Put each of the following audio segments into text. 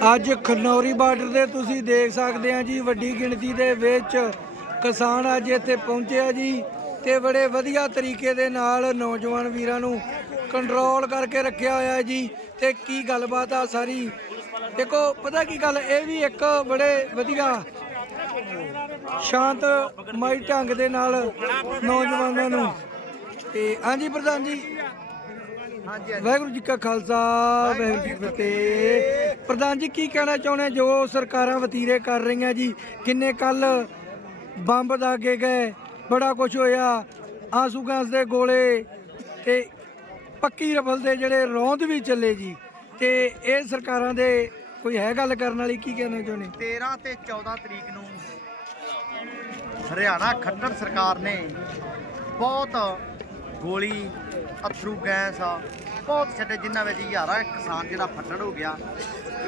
ਅੱਜ ਖਨੌਰੀ ਬਾਰਡਰ ਦੇ ਤੁਸੀਂ ਦੇਖ ਸਕਦੇ ਆ ਜੀ ਵੱਡੀ ਗਿਣਤੀ ਦੇ ਵਿੱਚ ਕਿਸਾਨ ਅੱਜ ਇੱਥੇ ਪਹੁੰਚੇ ਆ ਜੀ ਤੇ ਬੜੇ ਵਧੀਆ ਤਰੀਕੇ ਦੇ ਨਾਲ ਨੌਜਵਾਨ ਵੀਰਾਂ ਨੂੰ ਕੰਟਰੋਲ ਕਰਕੇ ਰੱਖਿਆ ਹੋਇਆ ਹੈ ਜੀ। ਤੇ ਕੀ ਗੱਲਬਾਤ ਆ ਸਾਰੀ? ਦੇਖੋ ਪਤਾ ਕੀ ਗੱਲ ਇਹ ਵੀ ਇੱਕ ਬੜੇ ਵਧੀਆ ਸ਼ਾਂਤ ਮਾਈ ਢੰਗ ਦੇ ਨਾਲ ਨੌਜਵਾਨਾਂ ਨੂੰ। ਤੇ ਹਾਂਜੀ ਪ੍ਰਧਾਨ ਜੀ। ਵਾਹਿਗੁਰੂ ਜੀ ਕਾ ਖਾਲਸਾ ਵਾਹਿਗੁਰੂ ਜੀ ਕੀ ਫਤਿਹ। ਪ੍ਰਧਾਨ ਜੀ, ਕੀ ਕਹਿਣਾ ਚਾਹੁੰਦੇ ਜੋ ਸਰਕਾਰਾਂ ਵਤੀਰੇ ਕਰ ਰਹੀਆਂ ਜੀ, ਕਿੰਨੇ ਕੱਲ ਬੰਬ ਦਾਗੇ ਗਏ, ਬੜਾ ਕੁਝ ਹੋਇਆ, ਆਂਸੂ ਗੈਸ ਦੇ ਗੋਲੇ ਤੇ ਪੱਕੀ ਰਫਲ ਦੇ ਜਿਹੜੇ ਰੌਂਦ ਵੀ ਚੱਲੇ ਜੀ। ਤੇ ਇਹ ਸਰਕਾਰਾਂ ਦੇ ਕੋਈ ਹੈ ਗੱਲ ਕਰਨ ਵਾਲੀ, ਕੀ ਕਹਿਣਾ ਚਾਹੁੰਦੇ 13 ਤੇ 14 ਤਰੀਕ ਨੂੰ ਹਰਿਆਣਾ ਖੱਟਰ ਸਰਕਾਰ ਨੇ ਬਹੁਤ ਗੋਲੀ, ਅਥਰੂ ਗੈਸ ਬਹੁਤ ਛੱਡੇ ਜਿਨ੍ਹਾਂ ਵਿੱਚ ਹਜ਼ਾਰਾਂ ਕਿਸਾਨ ਜਿਹੜਾ ਫੱਟੜ ਹੋ ਗਿਆ।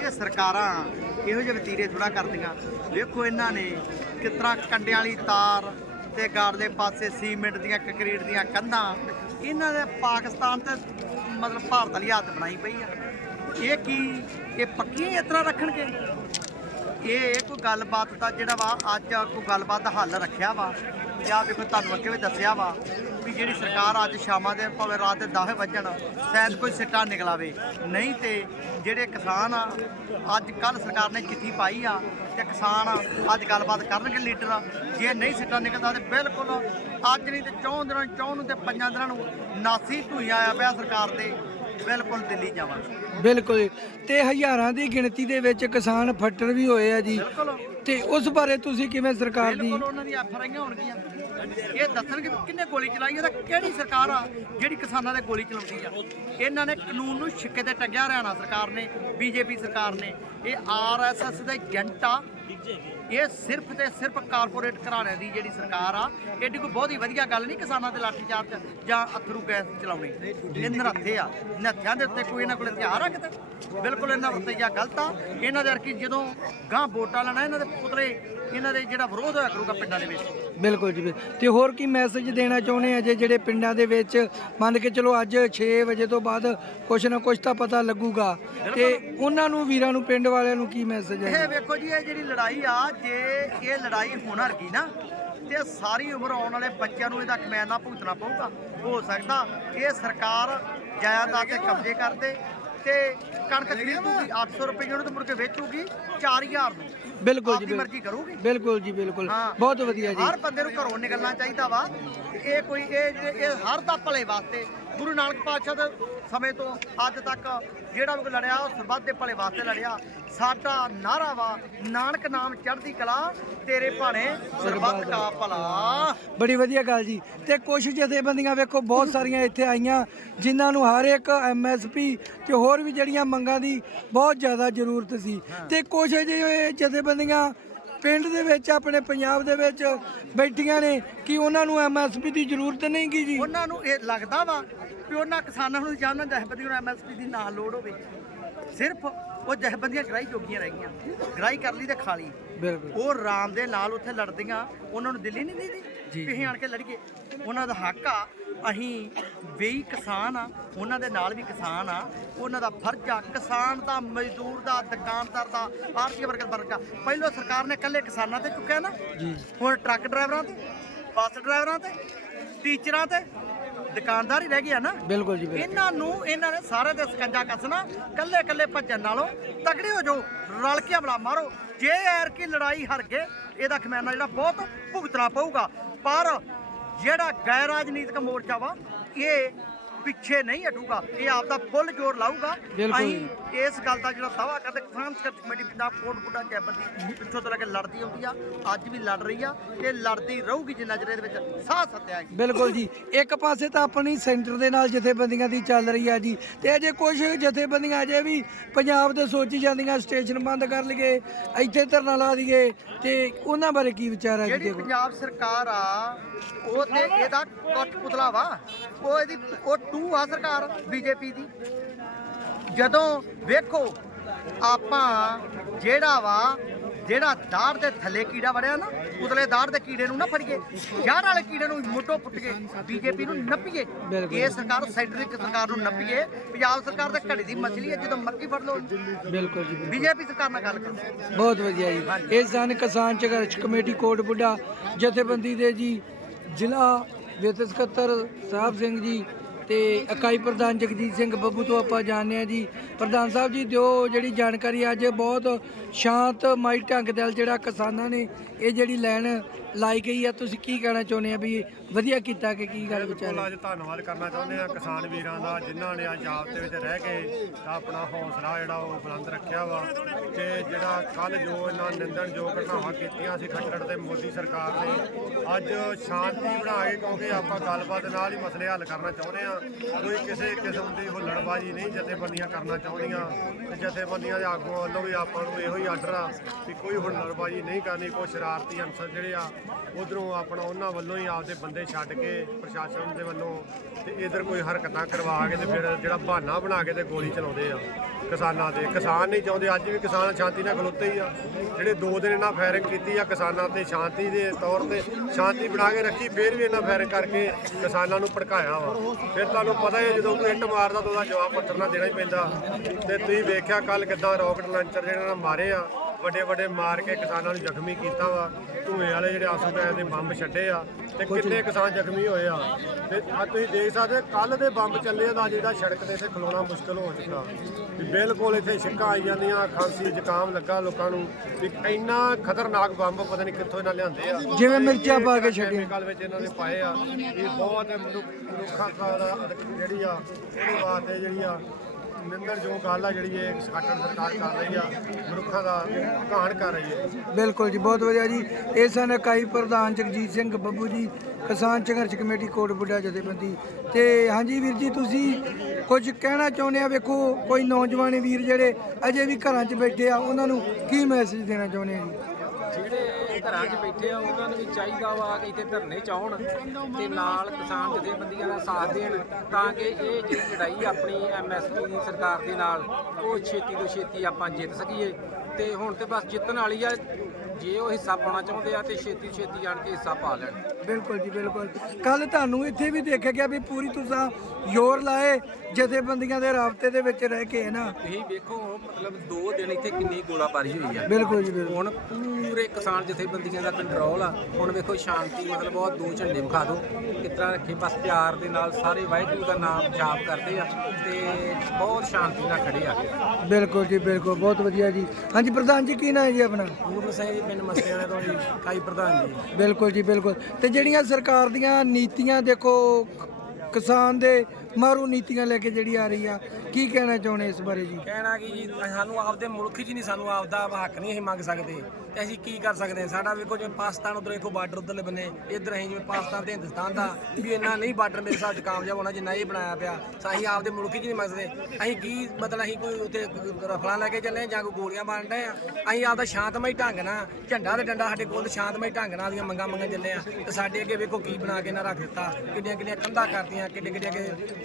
ਇਹ ਸਰਕਾਰਾਂ ਇਹੋ ਜਿਹੇ ਵਤੀਰੇ ਥੋੜਾ ਕਰਦੀਆਂ। ਵੇਖੋ ਇਹਨਾਂ ਨੇ ਕਿਸ ਤਰ੍ਹਾਂ ਕੰਡਿਆਂ ਵਾਲੀ ਤਾਰ ਤੇ ਗਾੜ ਦੇ ਪਾਸੇ ਸੀਮੈਂਟ ਦੀਆਂ, ਕੰਕਰੀਟ ਦੀਆਂ ਕੰਧਾਂ, ਇਹਨਾਂ ਨੇ ਪਾਕਿਸਤਾਨ ਤੇ ਮਤਲਬ ਭਾਰਤ ਵਾਲੀ ਹੱਥ ਬਣਾਈ ਪਈ ਆ। ਇਹ ਕੀ, ਇਹ ਪੱਕੀਆਂ ਹੀ ਇਸ ਤਰ੍ਹਾਂ ਰੱਖਣਗੇ? ਇਹ ਕੋਈ ਗੱਲਬਾਤ ਦਾ ਜਿਹੜਾ ਵਾ, ਅੱਜ ਕੋਈ ਗੱਲਬਾਤ ਦਾ ਹੱਲ ਰੱਖਿਆ ਵਾ, ਜਾਂ ਵੀ ਕੋਈ ਤੁਹਾਨੂੰ ਅੱਗੇ ਵੀ ਦੱਸਿਆ ਵਾ ਵੀ ਜਿਹੜੀ ਸਰਕਾਰ ਅੱਜ ਸ਼ਾਮਾਂ ਦੇ ਭਾਵੇਂ ਰਾਤ ਦੇ 10 ਵਜਣ, ਸ਼ਾਇਦ ਕੋਈ ਸਿੱਟਾ ਨਿਕਲਾਵੇ। ਨਹੀਂ ਤੇ ਜਿਹੜੇ ਕਿਸਾਨ ਆ, ਅੱਜ ਕੱਲ ਸਰਕਾਰ ਨੇ ਚਿੱਠੀ ਪਾਈ ਆ ਤੇ ਕਿਸਾਨ ਅੱਜ ਗੱਲਬਾਤ ਕਰਨਗੇ ਲੀਡਰ, ਜੇ ਨਹੀਂ ਸਿੱਟਾ ਨਿਕਲਦਾ ਤੇ ਬਿਲਕੁਲ ਅੱਜ ਨਹੀਂ ਤੇ ਚੌਂ ਦਿਨਾਂ, ਚੌਂ ਨੂੰ ਤੇ ਪੰਜਾਂ ਦਿਨਾਂ ਨੂੰ ਨਾਸੀ ਧੂਈਆਂ ਆਇਆ ਪਿਆ ਸਰਕਾਰ ਤੇ। ਬਿਲਕੁਲ ਦਿੱਲੀ ਜਾਵਾਂਗੇ। ਬਿਲਕੁਲ ਜੀ। ਤੇ ਹਜ਼ਾਰਾਂ ਦੀ ਗਿਣਤੀ ਦੇ ਵਿੱਚ ਕਿਸਾਨ ਫੱਟੜ ਵੀ ਹੋਏ ਆ ਜੀ। ਤੇ ਉਸ ਬਾਰੇ ਤੁਸੀਂ ਕਿਵੇਂ ਸਰਕਾਰ ਦੀ ਬਿਲਕੁਲ ਉਹਨਾਂ ਦੀ ਐਫਆਈਆਰ ਹੋਣਗੀਆਂ। ਇਹ ਦੱਸਣਗੇ ਵੀ ਕਿੰਨੇ ਗੋਲੀ ਚਲਾਈ ਉਹਦਾ ਕਿਹੜੀ ਸਰਕਾਰ ਆ ਜਿਹੜੀ ਕਿਸਾਨਾਂ ਦੇ ਗੋਲੀ ਚਲਾਉਂਦੀ ਆ। ਇਹਨਾਂ ਨੇ ਕਾਨੂੰਨ ਨੂੰ ਛਿੱਕੇ ਤੇ ਟੰਗਿਆ ਹਰਿਆਣਾ ਸਰਕਾਰ ਨੇ ਬੀਜੇਪੀ ਸਰਕਾਰ ਨੇ। ਇਹ ਆਰਐਸਐਸ ਦੇ ਏਜੰਟ ਆ। ਇਹ ਸਿਰਫ ਤੇ ਸਿਰਫ ਕਾਰਪੋਰੇਟ ਘਰਾਣਿਆਂ ਦੀ ਜਿਹੜੀ ਸਰਕਾਰ ਆ ਐਡੀ ਕੋਈ ਬਹੁਤ ਹੀ ਵਧੀਆ ਗੱਲ ਨਹੀਂ ਕਿਸਾਨਾਂ ਦੇ ਲਾਠੀ ਚਾਰਜ ਜਾਂ ਅਥਰੂ ਗੈਸ ਚਲਾਉਣੀ। ਇਹ ਨਰਾਥੇ ਆ। ਨੱਥਿਆਂ ਦੇ ਉੱਤੇ ਕੋਈ ਇਹਨਾਂ ਕੋਲ ਹਥਿਆਰ ਆ ਕਿਤੇ? ਬਿਲਕੁਲ ਇਹਨਾਂ ਵਰਤਈਆ ਗਲਤ ਆ। ਇਹਨਾਂ ਦੇ ਅਰਕੀ ਜਦੋਂ ਗਾਂ ਵੋਟਾਂ ਲੈਣਾ ਇਹਨਾਂ ਦੇ ਪੁਤਰੇ ਇਹਨਾਂ ਦੇ ਜਿਹੜਾ ਵਿਰੋਧ ਹੋਇਆ ਕਰੂਗਾ ਪਿੰਡਾਂ ਦੇ ਵਿੱਚ। ਬਿਲਕੁਲ ਜੀ। ਤੇ ਹੋਰ ਕੀ ਮੈਸੇਜ ਦੇਣਾ ਚਾਹੁੰਦੇ ਆ ਜੇ ਜਿਹੜੇ ਪਿੰਡਾਂ ਦੇ ਵਿੱਚ ਮੰਨ ਕੇ ਚਲੋ ਅੱਜ 6 ਵਜੇ ਤੋਂ ਬਾਅਦ ਕੁਛ ਨਾ ਕੁਛ ਤਾਂ ਪਤਾ ਲੱਗੂਗਾ। ਤੇ ਉਹਨਾਂ ਨੂੰ ਵੀਰਾਂ ਨੂੰ ਪਿੰਡ ਵਾਲਿਆਂ ਨੂੰ ਕੀ ਮੈਸੇਜ ਹੈ ਇਹ ਵੇਖੋ ਜੀ ਇਹ ਜਿਹੜੀ ਲੜਾਈ ਆ ਜੇ ਇਹ ਲੜਾਈ ਹਟ ਗਈ ਨਾ ਤੇ ਸਾਰੀ ਉਮਰ ਆਉਣ ਵਾਲੇ ਬੱਚਿਆਂ ਨੂੰ ਇਹਦਾ ਖਮਿਆਨਾ ਭੁਗਤਣਾ ਪਊਗਾ। ਹੋ ਸਕਦਾ ਇਹ ਸਰਕਾਰ ਜਾਇਦਾਦ ਤੇ ਕਬਜ਼ੇ ਕਰਦੇ ਤੇ ਕਣਕ ਖਰੀਦੂਗੀ 800 ਰੁਪਏ ਨੂੰ ਤੇ ਮੁੜ ਕੇ ਵੇਚੂਗੀ 4000 ਨੂੰ। ਬਿਲਕੁਲ ਜੀ। ਮਰਜ਼ੀ ਕਰੂਗੀ। ਬਿਲਕੁਲ ਜੀ ਬਿਲਕੁਲ। ਬਹੁਤ ਵਧੀਆ ਜੀ। ਹਰ ਬੰਦੇ ਨੂੰ ਘਰੋਂ ਨਿਕਲਣਾ ਚਾਹੀਦਾ ਵਾ। ਇਹ ਕੋਈ ਇਹ ਹਰ ਦਾ ਭਲੇ ਵਾਸਤੇ ਗੁਰੂ ਨਾਨਕ ਪਾਤਸ਼ਾਹ ਦੇ ਸਮੇਂ ਤੋਂ ਅੱਜ ਤੱਕ ਜਿਹੜਾ ਵੀ ਲੜਿਆ ਉਹ ਸਰਬੱਤ ਦੇ ਭਲੇ ਵਾਸਤੇ ਲੜਿਆ। ਸਾਡਾ ਨਾਰਾ ਵਾ ਨਾਨਕ ਨਾਮ ਚੜ੍ਹਦੀ ਕਲਾ ਤੇਰੇ ਭਾਣੇ ਸਰਬੱਤ ਦਾ ਭਲਾ। ਬੜੀ ਵਧੀਆ ਗੱਲ ਜੀ। ਤੇ ਕੁਝ ਜਥੇਬੰਦੀਆਂ ਵੇਖੋ ਬਹੁਤ ਸਾਰੀਆਂ ਇੱਥੇ ਆਈਆਂ ਜਿਨ੍ਹਾਂ ਨੂੰ ਹਰ ਇੱਕ ਐਮਐਸਪੀ ਤੇ ਹੋਰ ਵੀ ਜਿਹੜੀਆਂ ਮੰਗਾਂ ਦੀ ਬਹੁਤ ਜ਼ਿਆਦਾ ਜ਼ਰੂਰਤ ਸੀ। ਤੇ ਕੁਝ ਜਿਹੇ ਜਥੇਬੰਦੀਆਂ ਪਿੰਡ ਦੇ ਵਿੱਚ ਆਪਣੇ ਪੰਜਾਬ ਦੇ ਵਿੱਚ ਬੈਠੀਆਂ ਨੇ ਕਿ ਉਹਨਾਂ ਨੂੰ ਐਮਐਸਪੀ ਦੀ ਜ਼ਰੂਰਤ ਨਹੀਂ ਗੀ ਜੀ? ਉਹਨਾਂ ਨੂੰ ਇਹ ਲੱਗਦਾ ਵਾ ਕਿ ਉਹਨਾਂ ਕਿਸਾਨਾਂ ਨੂੰ ਜਾਂ ਉਹਨਾਂ ਜਥੇਬੰਦੀਆਂ ਨੂੰ ਐਮਐਸਪੀ ਦੀ ਨਾ ਲੋੜ ਹੋਵੇ। ਸਿਰਫ ਉਹ ਜਥੇਬੰਦੀਆਂ ਗ੍ਰਾਈ ਜੋਗੀਆਂ ਰਹਿ ਗਈਆਂ। ਗ੍ਰਾਈ ਕਰ ਲਈ ਤੇ ਖਾ ਲਈ। ਬਿਲਕੁਲ। ਉਹ ਰਾਮ ਦੇ ਨਾਲ ਉੱਥੇ ਲੜਦੀਆਂ ਉਹਨਾਂ ਨੂੰ ਦਿੱਲੀ ਨਹੀਂ ਜੀ, ਦਿੰਦੀ? ਵੀ ਅਸੀਂ ਆਣ ਕੇ ਲੜੀਏ। ਉਹਨਾਂ ਦਾ ਹੱਕ ਆ ਅਸੀਂ ਵੇਈ ਕਿਸਾਨ ਆ ਉਹਨਾਂ ਦੇ ਨਾਲ ਵੀ ਕਿਸਾਨ ਆ। ਉਹਨਾਂ ਦਾ ਫਰਜ਼ ਆ ਕਿਸਾਨ ਦਾ ਮਜ਼ਦੂਰ ਦਾ ਦੁਕਾਨਦਾਰ ਦਾ ਆਰਥਿਕ ਵਰਗ ਵਰਗਾ ਪਹਿਲਾਂ ਸਰਕਾਰ ਨੇ ਇਕੱਲੇ ਕਿਸਾਨਾਂ ਤੇ ਚੁੱਕਿਆ ਨਾ। ਜੀ। ਹੁਣ ਟਰੱਕ ਡਰਾਈਵਰਾਂ ਤੇ ਬੱਸ ਡਰਾਈਵਰਾਂ ਤੇ ਟੀਚਰਾਂ ਤੇ ਦੁਕਾਨਦਾਰ ਹੀ ਰਹਿ ਗਿਆ ਨਾ। ਬਿਲਕੁਲ ਜੀ ਇਹਨਾਂ ਨੂੰ ਇਹਨਾਂ ਨੇ ਸਾਰੇ ਦੇ ਸਕੰਜਾ ਕੱਸਣਾ ਕੱਲੇ ਕੱਲੇ ਭੱਜਣ ਨਾਲੋਂ ਤਗੜੇ ਹੋ ਜਾਓ ਰਲ ਕੇ ਹਮਲਾ ਮਾਰੋ। ਜੇ ਐਰ ਕੀ ਲੜਾਈ ਹਾਰ ਗਏ ਇਹਦਾ ਖਮਿਆਨਾ ਜਿਹੜਾ ਬਹੁਤ ਭੁਗਤਣਾ ਪਊਗਾ। ਪਰ ਜਿਹੜਾ ਗੈਰ ਰਾਜਨੀਤਿਕ ਮੋਰਚਾ ਵਾ ਇਹ ਪਿੱਛੇ ਨਹੀਂ ਹਟੂਗਾ ਇਹ ਆਪ ਦਾ ਫੁੱਲ ਜ਼ੋਰ ਲਾਊਗਾ। ਅਸੀਂ ਇਸ ਗੱਲ ਦਾ ਜਿਹੜਾ ਦਾਵਾ ਕਰਦੇ ਕਿਸਾਨ ਸੰਘਰਸ਼ ਕਮੇਟੀ ਪੰਜਾਬ ਕੋਟ ਬੁੱਢਾ ਜੈਬੰਦੀ ਪਿੱਛੋਂ ਤੋਂ ਲੈ ਕੇ ਲੜਦੀ ਆਉਂਦੀ ਆ ਅੱਜ ਵੀ ਲੜ ਰਹੀ ਆ ਤੇ ਲੜਦੀ ਰਹੂਗੀ ਜਿੰਨਾ ਚਿਰ ਇਹਦੇ ਵਿੱਚ ਸਾਹ ਸੱਤਿਆ ਹੈ ਬਿਲਕੁਲ ਜੀ। ਇੱਕ ਪਾਸੇ ਤਾਂ ਆਪਣੀ ਸੈਂਟਰ ਦੇ ਨਾਲ ਜਥੇਬੰਦੀਆਂ ਦੀ ਚੱਲ ਰਹੀ ਆ ਜੀ ਤੇ ਅਜੇ ਕੁਝ ਜਥੇਬੰਦੀਆਂ ਅਜੇ ਵੀ ਪੰਜਾਬ ਦੇ ਸੋਚੀ ਜਾਂਦੀਆਂ ਸਟੇਸ਼ਨ ਬੰਦ ਕਰ ਲਈਏ ਇੱਥੇ ਧਰਨਾ ਲਾ ਦਈਏ ਤੇ ਉਹਨਾਂ ਬਾਰੇ ਕੀ ਵਿਚਾਰ ਹੈ ਜੀ ਜਿਹੜੀ ਪੰਜਾਬ ਸਰਕਾਰ ਆ ਉਹ ਤੇ ਇਹਦਾ ਕੁੱਟ ਪੁਤਲਾ ਵਾ ਉਹ ਇਹਦੀ ਉਹ ਟੂ ਆ ਸਰਕਾਰ ਬੀਜੇਪੀ ਦੀ। ਜਦੋਂ ਵੇਖੋ ਆਪਾਂ ਜਿਹੜਾ ਵਾ ਜਿਹੜਾ ਦਾੜ ਦੇ ਥੱਲੇ ਕੀੜਾ ਵੜਿਆ ਨਾ ਉਤਲੇ ਦਾੜ ਦੇ ਕੀੜੇ ਨੂੰ ਨਾ ਫੜੀਏ ਜੜ ਵਾਲੇ ਕੀੜੇ ਨੂੰ ਮੁੱਢੋਂ ਪੁੱਟ ਕੇ ਬੀਜੇਪੀ ਨੂੰ ਨੱਪੀਏ। ਇਹ ਸਰਕਾਰ ਸੈਂਟਰ ਦੀ ਸਰਕਾਰ ਨੂੰ ਨੱਪੀਏ ਪੰਜਾਬ ਸਰਕਾਰ ਦੇ ਘੜੀ ਦੀ ਮਛਲੀ ਹੈ ਜਦੋਂ ਮਰਜ਼ੀ ਫੜ ਲਓ। ਬਿਲਕੁਲ ਜੀ। ਬੀਜੇਪੀ ਸਰਕਾਰ ਨਾਲ ਗੱਲ ਕਰੋ। ਬਹੁਤ ਵਧੀਆ ਜੀ। ਇਹ ਸਨ ਕਿਸਾਨ ਸੰਘਰਸ਼ ਕਮੇਟੀ ਕੋਟ ਬੁੱਢਾ ਜਥੇਬੰਦੀ ਦੇ ਜੀ ਜ਼ਿਲ੍ਹਾ ਵਿੱਤ ਸਕੱਤਰ ਸਾਹਿਬ ਸਿੰਘ ਜੀ ਤੇ ਇਕਾਈ ਪ੍ਰਧਾਨ ਜਗਜੀਤ ਸਿੰਘ ਬੱਬੂ ਤੋਂ ਆਪਾਂ ਜਾਣਦੇ ਹਾਂ ਜੀ। ਪ੍ਰਧਾਨ ਸਾਹਿਬ ਜੀ ਦਿਓ ਜਿਹੜੀ ਜਾਣਕਾਰੀ ਅੱਜ ਬਹੁਤ ਸ਼ਾਂਤਮਈ ਢੰਗ ਦੇ ਨਾਲ ਜਿਹੜਾ ਕਿਸਾਨਾਂ ਨੇ ਇਹ ਜਿਹੜੀ ਲਾਈਨ ਲਾਈ ਗਈ ਆ ਤੁਸੀਂ ਕੀ ਕਹਿਣਾ ਚਾਹੁੰਦੇ ਆ ਵੀ ਵਧੀਆ ਕੀਤਾ ਕਿ ਕੀ ਗੱਲ ਵਿਚਾਰੇ? ਅੱਜ ਧੰਨਵਾਦ ਕਰਨਾ ਚਾਹੁੰਦੇ ਆ ਕਿਸਾਨ ਵੀਰਾਂ ਦਾ ਜਿਨ੍ਹਾਂ ਨੇ ਅੱਜ ਆਪ ਦੇ ਵਿੱਚ ਰਹਿ ਕੇ ਤਾਂ ਆਪਣਾ ਹੌਸਲਾ ਜਿਹੜਾ ਉਹ ਬੁਲੰਦ ਰੱਖਿਆ ਵਾ ਤੇ ਜਿਹੜਾ ਕੱਲ ਜੋ ਇਹਨਾਂ ਨਿੰਦਣ ਜੋ ਘਟਨਾਵਾਂ ਕੀਤੀਆਂ ਸੀ ਖੱਟੜ ਤੇ ਮੋਦੀ ਸਰਕਾਰ ਨੇ ਅੱਜ ਸ਼ਾਂਤੀ ਬਣਾ ਕੇ ਕਿਉਂਕਿ ਆਪਾਂ ਗੱਲਬਾਤ ਨਾਲ ਹੀ ਮਸਲੇ ਹੱਲ ਕਰਨਾ ਚਾਹੁੰਦੇ ਆ ਕੋਈ ਕਿਸੇ ਕਿਸਮ ਦੀ ਹੁੱਲੜਬਾਜ਼ੀ ਨਹੀਂ ਜਥੇਬੰਦੀਆਂ ਕਰਨਾ ਚਾਹੁੰਦੀਆਂ ਤੇ ਜਥੇਬੰਦੀਆਂ ਦੇ ਆਗੂਆਂ ਵੱਲੋਂ ਵੀ ਆਪਾਂ ਨੂੰ ਇਹੋ ਹੀ ਆਰਡਰ ਆ ਕਿ ਕੋਈ ਹੁੱਲੜਬਾਜ਼ੀ ਨਹੀਂ ਕਰਨੀ, ਕੋਈ ਸ਼ਰਾਰਤੀ ਅਨਸਰ ਜਿਹੜੇ ਆ, ਉਧਰੋਂ ਆਪਣਾ ਉਹਨਾਂ ਵੱਲੋਂ ਹੀ ਆਪਦੇ ਬੰਦੇ ਛੱਡ ਕੇ ਪ੍ਰਸ਼ਾਸਨ ਦੇ ਵੱਲੋਂ ਤੇ ਇਧਰ ਕੋਈ ਹਰਕਤਾਂ ਕਰਵਾ ਕੇ ਤੇ ਫਿਰ ਜਿਹੜਾ ਬਹਾਨਾ ਬਣਾ ਕੇ ਤੇ ਗੋਲੀ ਚਲਾਉਂਦੇ ਆ ਕਿਸਾਨਾਂ ਦੇ। ਕਿਸਾਨ ਨਹੀਂ ਚਾਹੁੰਦੇ, ਅੱਜ ਵੀ ਕਿਸਾਨ ਸ਼ਾਂਤੀ ਨਾਲ ਖਲੋਤੇ ਹੀ ਆ। ਜਿਹੜੇ ਦੋ ਦਿਨ ਇਹਨਾਂ ਫਾਇਰਿੰਗ ਕੀਤੀ ਆ, ਕਿਸਾਨਾਂ ਤੇ ਸ਼ਾਂਤੀ ਦੇ ਤੌਰ ਤੇ ਸ਼ਾਂਤੀ ਬਣਾ ਕੇ ਰੱਖੀ, ਫਿਰ ਵੀ ਇਹਨਾਂ ਫਾਇਰਿੰਗ ਕਰਕੇ ਕਿਸਾਨਾਂ ਨੂੰ ਭੜਕਾਇਆ ਵਾ। ਫਿਰ ਤੁਹਾਨੂੰ ਪਤਾ ਹੀ ਹੈ ਜਦੋਂ ਕੋਈ ਇੱਟ ਮਾਰਦਾ ਤਾਂ ਉਹਦਾ ਜਵਾਬ ਪੱਥਰ ਨਾਲ ਦੇਣਾ ਹੀ ਪੈਂਦਾ। ਤੇ ਤੁਸੀਂ ਵੇਖਿਆ ਕੱਲ ਕਿੱਦਾਂ ਰਾਕਟ ਲਾਂਚਰ ਜਿਹੜੇ ਨਾਲ ਮਾਰੇ ਆ। ਵੱਡੇ ਵੱਡੇ ਮਾਰ ਕੇ ਕਿਸਾਨਾਂ ਨੂੰ ਜ਼ਖਮੀ ਕੀਤਾ ਵਾ। ਧੂਏ ਵਾਲੇ ਜਿਹੜੇ ਆਸੂ ਪੈ ਦੇ ਬੰਬ ਛੱਡੇ ਆ ਤੇ ਕਿੰਨੇ ਕਿਸਾਨ ਜ਼ਖਮੀ ਹੋਏ ਆ। ਤੇ ਅੱਜ ਤੁਸੀਂ ਦੇਖ ਸਕਦੇ ਕੱਲ ਦੇ ਬੰਬ ਚੱਲੇ ਦਾ ਜਿਹੜਾ ਸੜਕ ਤੇ ਇੱਥੇ ਖਲੋਣਾ ਮੁਸ਼ਕਲ ਹੋ ਚੁੱਕਾ। ਵੀ ਬਿਲਕੁਲ ਇੱਥੇ ਛਿੱਕਾਂ ਆਈ ਜਾਂਦੀਆਂ ਖਾਂਸੀ ਜ਼ੁਕਾਮ ਲੱਗਾ ਲੋਕਾਂ ਨੂੰ। ਵੀ ਇੰਨਾ ਖਤਰਨਾਕ ਬੰਬ ਪਤਾ ਨਹੀਂ ਕਿੱਥੋਂ ਇਹਨਾਂ ਲਿਆਂਦੇ ਆ। ਜਿਵੇਂ ਮਿਰਚਾਂ ਪਾ ਕੇ ਛੱਡੀਆਂ। ਕੈਮੀਕਲ ਵਿੱਚ ਇਹਨਾਂ ਨੇ ਪਾਏ ਆ। ਇਹ ਬਹੁਤ ਮਨੁ- ਮਨੁੱਖਾਂ ਦਾ ਜਿਹੜੀ ਆ ਉਹਦੇ ਵਾਸਤੇ ਜਿਹੜੀ ਆ ਨਿੰਦਣ ਜੋ ਗੱਲ ਆ ਜਿਹੜੀ ਇਹ ਸਾਟਣ ਸਰਕਾਰ ਕਰ ਰਹੀ ਆ ਮਨੁੱਖਾਂ ਦਾ ਕਹਾਣ ਕਰ ਰਹੀ ਹੈ। ਬਿਲਕੁਲ ਜੀ ਬਹੁਤ ਵਧੀਆ ਜੀ। ਇਹ ਸਨ ਇਕਾਈ ਪ੍ਰਧਾਨ ਜਗਜੀਤ ਸਿੰਘ ਬੱਬੂ ਜੀ ਕਿਸਾਨ ਸੰਘਰਸ਼ ਕਮੇਟੀ ਕੋਟ ਬੁੱਢਾ ਜਥੇਬੰਦੀ। ਤੇ ਹਾਂਜੀ ਵੀਰ ਜੀ ਤੁਸੀਂ ਕੁਝ ਕਹਿਣਾ ਚਾਹੁੰਦੇ ਆ? ਵੇਖੋ ਕੋਈ ਨੌਜਵਾਨ ਵੀਰ ਜਿਹੜੇ ਅਜੇ ਵੀ ਘਰਾਂ 'ਚ ਬੈਠੇ ਆ ਉਹਨਾਂ ਨੂੰ ਕੀ ਮੈਸੇਜ ਦੇਣਾ ਚਾਹੁੰਦੇ ਆ ਜੀ? ਜਿਹੜੇ ਘਰਾਂ 'ਚ ਬੈਠੇ ਆ, ਉਹਨਾਂ ਨੂੰ ਵੀ ਚਾਹੀਦਾ ਵਾ ਕਿ ਇੱਥੇ ਧਰਨੇ 'ਚ ਆਉਣ ਤੇ ਨਾਲ ਕਿਸਾਨ ਜਥੇਬੰਦੀਆਂ ਦਾ ਸਾਥ ਦੇਣ, ਤਾਂ ਕਿ ਇਹ ਜਿਹੜੀ ਲੜਾਈ ਆਪਣੀ ਐਮਐਸਪੀ ਦੀ ਸਰਕਾਰ ਦੇ ਨਾਲ, ਉਹ ਛੇਤੀ ਤੋਂ ਛੇਤੀ ਆਪਾਂ ਜਿੱਤ ਸਕੀਏ। ਤੇ ਹੁਣ ਤੇ ਬਸ ਜਿੱਤਣ ਵਾਲੀ ਆ, ਜੇ ਉਹ ਹਿੱਸਾ ਪਾਉਣਾ ਚਾਹੁੰਦੇ ਆ ਤੇ ਛੇਤੀ ਛੇਤੀ ਆਣ ਕੇ ਹਿੱਸਾ ਪਾ ਲੈਣ। ਬਿਲਕੁਲ ਜੀ, ਬਿਲਕੁਲ। ਕੱਲ ਤੁਹਾਨੂੰ ਇੱਥੇ ਵੀ ਦੇਖਿਆ ਗਿਆ ਵੀ ਪੂਰੀ ਤੁਸੀਂ ਜ਼ੋਰ ਲਾਏ ਜਥੇਬੰਦੀਆਂ ਦੇ ਰਾਬਤੇ ਦੇ ਵਿੱਚ ਰਹਿ ਕੇ ਹੈ ਨਾ। ਤੁਸੀਂ ਵੇਖੋ ਮਤਲਬ 2 ਦਿਨ ਇੱਥੇ ਕਿੰਨੀ ਗੋਲਾਬਾਰੀ ਹੋਈ ਆ। ਬਿਲਕੁਲ ਜੀ ਬਿਲਕੁਲ। ਹੁਣ ਪੂਰੇ ਕਿਸਾਨ ਜਥੇਬੰਦੀਆਂ ਦਾ ਕੰਟਰੋਲ ਆ। ਹੁਣ ਵੇਖੋ ਸ਼ਾਂਤੀ ਮਤਲਬ ਉਹ ਦੋ ਝੰਡੇ ਵਿਖਾ ਦਿਓ। ਕਿਸ ਤਰ੍ਹਾਂ ਰੱਖੇ ਬਸ ਪਿਆਰ ਦੇ ਨਾਲ ਸਾਰੇ ਵਾਹਿਗੁਰੂ ਦਾ ਨਾਮ ਜਾਪ ਕਰਦੇ ਆ ਤੇ ਬਹੁਤ ਸ਼ਾਂਤੀ ਨਾਲ ਖੜੇ ਆ। ਬਿਲਕੁਲ ਜੀ ਬਿਲਕੁਲ। ਬਹੁਤ ਵਧੀਆ ਜੀ। ਹਾਂਜੀ ਪ੍ਰਧਾਨ ਜੀ ਕੀ ਨਾਮ ਹੈ ਜੀ ਆਪਣਾ? ਨੂਰ ਸਿੰਘ ਜੀ ਪਿੰਡ ਮਸਤਿਆਣਾ ਤੋਂ ਜੀ ਕਾਈ ਪ੍ਰਧਾਨ ਜੀ। ਬਿਲਕੁਲ ਜੀ ਬਿਲਕੁਲ। ਤੇ ਜਿਹੜੀਆਂ ਸਰਕਾਰ ਦੀਆਂ ਨੀਤੀਆਂ ਦੇਖੋ ਕਿਸਾਨ ਦੇ ਮਾਰੂ ਨੀਤੀਆਂ ਲੈ ਕੇ ਜਿਹੜੀ ਆ ਰਹੀ ਆ। ਕੀ ਕਹਿਣਾ ਚਾਹੁੰਦੇ ਇਸ ਬਾਰੇ ਜੀ? ਕਹਿਣਾ ਕਿ ਜੀ, ਸਾਨੂੰ ਆਪਦੇ ਮੁਲਕ 'ਚ ਨਹੀਂ, ਸਾਨੂੰ ਆਪਦਾ ਹੱਕ ਨਹੀਂ ਅਸੀਂ ਮੰਗ ਸਕਦੇ। ਤੇ ਅਸੀਂ ਕੀ ਕਰ ਸਕਦੇ? ਹਾਂ ਸਾਡਾ ਵੇਖੋ ਜਿਵੇਂ ਪਾਕਿਸਤਾਨ ਉਧਰ ਵੇਖੋ ਬਾਰਡਰ ਉਧਰਲੇ ਬੰਨੇ, ਇੱਧਰ ਅਸੀਂ ਜਿਵੇਂ ਪਾਕਿਸਤਾਨ ਤੇ ਹਿੰਦੁਸਤਾਨ ਦਾ, ਵੀ ਇੰਨਾ ਨਹੀਂ ਬਾਰਡਰ ਮੇਰੇ ਹਿਸਾਬ 'ਚ ਕਾਮਯਾਬ ਹੋਣਾ ਜਿੰਨਾ ਇਹ ਬਣਾਇਆ ਪਿਆ। ਤਾਂ ਅਸੀਂ ਆਪਦੇ ਮੁਲਕ 'ਚ ਨਹੀਂ ਮੰਗਦੇ ਅਸੀਂ ਕੀ ਮਤਲਬ ਅਸੀਂ ਕੋਈ ਉੱਥੇ ਰਫਲਾਂ ਲੈ ਕੇ ਚੱਲੇ ਜਾਂ ਕੋਈ ਗੋਲੀਆਂ ਮਾਰਨ ਡਏ ਆ ਅਸੀਂ ਆਪਦਾ ਸ਼ਾਂਤਮਈ ਢੰਗ ਨਾਲ, ਝੰਡਾ ਤੇ ਡੰਡਾ ਸਾਡੇ ਕੋਲ, ਸ਼ਾਂਤਮਈ ਢੰਗ ਨਾਲ ਦੀਆਂ ਮੰਗਾਂ ਮੰਗਣ ਚੱਲੇ ਆ ਤੇ ਸਾਡੇ ਅੱਗੇ ਵੇਖੋ ਕੀ ਬਣਾ ਕੇ ਨਾ ਰੱਖ ਦਿੱਤਾ ਕਿੰਨੀਆਂ ਕਿੰਨੀਆਂ ਕੰਧਾਂ ਕਰਤੀਆਂ ਕਿੱਡੇ ਕਿੱਡੇ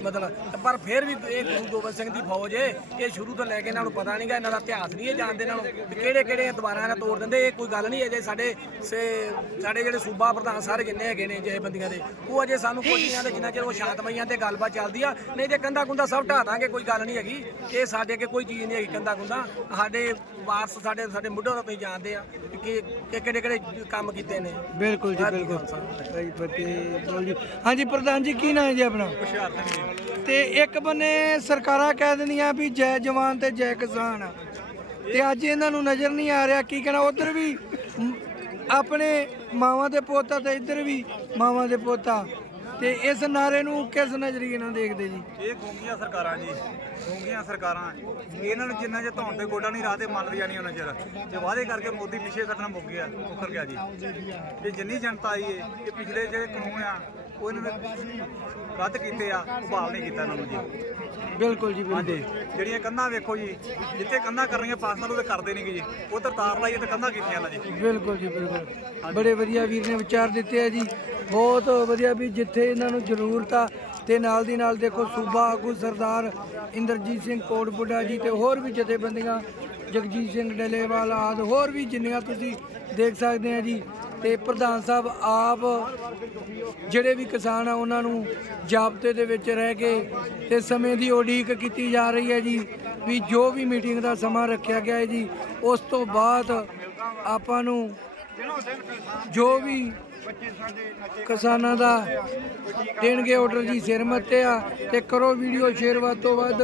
ਮਤਲਬ ਪਰ ਫਿਰ ਵੀ ਇਹ ਗੁਰੂ ਗੋਬਿੰਦ ਸਿੰਘ ਦੀ ਫੌਜ ਏ। ਇਹ ਸ਼ੁਰੂ ਤੋਂ ਲੈ ਕੇ ਇਹਨਾਂ ਨੂੰ ਪਤਾ ਨਹੀਂਗਾ ਇਹਨਾਂ ਦਾ ਇਤਿਹਾਸ ਨਹੀਂ ਇਹ ਜਾਣਦੇ ਇਹਨਾਂ ਨੂੰ। ਵੀ ਕਿਹੜੇ ਕਿਹੜੇ ਦੁਬਾਰਾ ਨਾਲ ਤੋੜ ਦਿੰਦੇ, ਇਹ ਕੋਈ ਗੱਲ ਨਹੀਂ ਅਜੇ ਸਾਡੇ ਸੇ, ਸਾਡੇ ਜਿਹੜੇ ਸੂਬਾ ਪ੍ਰਧਾਨ ਸਾਰੇ ਜਿੰਨੇ ਹੈਗੇ ਨੇ ਜਿਹੇ ਬੰਦੀਆਂ ਦੇ, ਉਹ ਅਜੇ ਸਾਨੂੰ ਕੋਈ ਨਹੀਂ ਆਂਦੇ, ਜਿੰਨਾ ਚਿਰ ਉਹ ਸ਼ਾਂਤਮਈਆਂ ਤੇ ਗੱਲਬਾਤ ਚੱਲਦੀ ਆ। ਨਹੀਂ ਤੇ ਕੰਧਾ ਕੁੰਦਾ ਸਭ ਢਾਹ ਦਾਂਗੇ, ਕੋਈ ਗੱਲ ਨਹੀਂ ਹੈਗੀ। ਇਹ ਸਾਡੇ ਅੱਗੇ ਕੋਈ ਚੀਜ਼ ਨਹੀਂ ਹੈਗੀ ਕੰਧਾ ਕੁੰਦਾ ਸਾਡੇ ਵਾਰਸ ਸਾਡੇ ਸਾਡੇ ਮੁੱਢੋਂ ਤੋਂ ਤੁਸੀਂ ਜਾਣਦੇ ਆ। ਕਿ ਕਿ ਕਿਹੜੇ ਕਿਹੜੇ ਕੰਮ ਕੀਤੇ ਨੇ? ਬਿਲਕੁਲ ਜੀ ਬਿਲਕੁਲ। ਭਾਈ ਫਤਿਹ ਬੋਲ ਜੀ। ਹਾਂਜੀ ਪ੍ਰਧਾਨ ਜੀ ਕੀ ਨਾਮ ਹੈ ਜੀ ਆਪਣਾ? ਤੇ ਇੱਕ ਬੰਨੇ ਸਰਕਾਰਾਂ ਕਹਿ ਦਿੰਦੀਆਂ ਵੀ ਜੈ ਜਵਾਨ ਤੇ ਜੈ ਕਿਸਾਨ। ਤੇ ਅੱਜ ਇਹਨਾਂ ਨੂੰ ਨਜ਼ਰ ਨਹੀਂ ਆ ਰਿਹਾ ਕੀ ਕਹਿਣਾ? ਉਧਰ ਵੀ ਆਪਣੇ ਮਾਵਾਂ ਦੇ ਪੋਤਾ ਤੇ ਇੱਧਰ ਵੀ ਮਾਵਾਂ ਦੇ ਪੋਤਾ। ਤੇ ਇਸ ਨਾਰੇ ਨੂੰ ਕਿਸ ਨਜ਼ਰੀਏ ਨਾਲ ਦੇਖਦੇ ਜੀ? ਇਹ ਗੂੰਗੀਆਂ ਸਰਕਾਰਾਂ ਜੀ ਗੂੰਗੀਆਂ ਸਰਕਾਰਾਂ। ਇਹਨਾਂ ਨੂੰ ਜਿੰਨਾ ਚਿਰ ਧੌਣ ਤੇ ਗੋਡਾ ਨਹੀਂ ਰਾਹ ਤੇ ਮੰਨ ਰਿਆ ਨਹੀਂ ਉਹਨਾਂ ਚਿਰ। ਜੇ ਵਾਅਦੇ ਕਰਕੇ ਮੋਦੀ ਪਿੱਛੇ ਕੱਟਣਾ ਮੁੱਕ ਗਿਆ ਮੁੱਕਰ ਗਿਆ ਜੀ। ਇਹ ਜਿੰਨੀ ਜਨਤਾ ਆਈ ਏ ਇਹ ਪਿਛਲੇ ਜਿਹੜੇ ਕਾਨੂੰਨ ਆ ਉਹ ਇਹਨਾਂ ਨੇ ਰੱਦ ਕੀਤੇ ਆ ਬਹਾਲ ਨਹੀਂ ਕੀਤਾ ਇਹਨਾਂ ਨੂੰ ਜੀ। ਬਿਲਕੁਲ ਜੀ ਬਿਲਕੁਲ। ਹਾਂਜੀ ਜਿਹੜੀਆਂ ਕੰਧਾਂ ਵੇਖੋ ਜੀ ਜਿੱਥੇ ਕੰਧਾਂ ਕਰਨੀਆਂ ਪਾਕਿਸਤਾਨ ਉਹਦੇ ਕਰਦੇ ਨਹੀਂ ਜੀ। ਉਧਰ ਤਾਰ ਲਾਈ ਤੇ ਕੰਧਾਂ ਕੀਤੀਆਂ ਨਾ। ਜੀ ਬਿਲਕੁਲ ਜੀ ਬਿਲਕੁਲ। ਬੜੇ ਵਧੀਆ ਵੀਰ ਨੇ ਵਿਚਾਰ ਦਿੱਤੇ ਆ ਜੀ। ਬਹੁਤ ਵਧੀਆ ਵੀ ਜਿੱਥੇ ਇਹਨਾਂ ਨੂੰ ਜ਼ਰੂਰਤ ਆ, ਤੇ ਨਾਲ ਦੀ ਨਾਲ ਦੇਖੋ ਸੂਬਾ ਆਗੂ ਸਰਦਾਰ ਇੰਦਰਜੀਤ ਸਿੰਘ ਕੋਟ ਬੁੱਢਾ ਜੀ ਤੇ ਹੋਰ ਵੀ ਜਥੇਬੰਦੀਆਂ, ਜਗਜੀਤ ਸਿੰਘ ਡਲੇਵਾਲ ਆਦ, ਹੋਰ ਵੀ ਜਿੰਨੀਆਂ ਤੁਸੀਂ ਦੇਖ ਸਕਦੇ ਆ ਜੀ, ਤੇ ਪ੍ਰਧਾਨ ਸਾਹਿਬ ਆਪ ਜਿਹੜੇ ਵੀ ਕਿਸਾਨ ਆ, ਉਹਨਾਂ ਨੂੰ ਜਾਬਤੇ ਦੇ ਵਿੱਚ ਰਹਿ ਕੇ ਤੇ ਸਮੇਂ ਦੀ ਉਡੀਕ ਕੀਤੀ ਜਾ ਰਹੀ ਹੈ ਜੀ, ਵੀ ਜੋ ਵੀ ਮੀਟਿੰਗ ਦਾ ਸਮਾਂ ਰੱਖਿਆ ਗਿਆ ਹੈ ਜੀ, ਉਸ ਤੋਂ ਬਾਅਦ ਆਪਾਂ ਨੂੰ ਜੋ ਵੀ ਕਿਸਾਨਾਂ ਦਾ ਦੇਣਗੇ ਆਰਡਰ ਜੀ, ਸਿਰ ਮੱਤੇ ਆ ਤੇ ਕਰੋ ਵੀਡੀਓ ਸ਼ੇਅਰ ਵੱਧ ਤੋਂ ਵੱਧ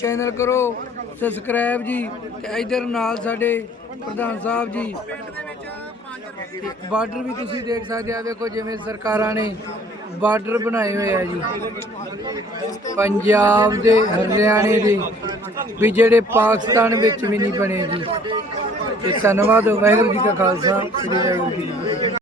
ਚੈਨਲ ਕਰੋ ਸਬਸਕ੍ਰਾਈਬ ਜੀ ਤੇ ਇਧਰ ਨਾਲ ਸਾਡੇ ਪ੍ਰਧਾਨ ਸਾਹਿਬ ਜੀ। ਬਾਰਡਰ ਵੀ ਤੁਸੀਂ ਦੇਖ ਸਕਦੇ ਆ, ਵੇਖੋ ਜਿਵੇਂ ਸਰਕਾਰਾਂ ਨੇ ਬਾਰਡਰ ਬਣਾਏ ਹੋਏ ਆ ਜੀ। ਪੰਜਾਬ ਦੇ, ਹਰਿਆਣੇ ਦੇ, ਵੀ ਜਿਹੜੇ ਪਾਕਿਸਤਾਨ ਵਿੱਚ ਵੀ ਨਹੀਂ ਬਣੇ ਜੀ। ਤੇ ਧੰਨਵਾਦ, ਵਾਹਿਗੁਰੂ ਜੀ ਕਾ ਖਾਲਸਾ, ਸ੍ਰੀ ਵਾਹਿਗੁਰੂ ਜੀ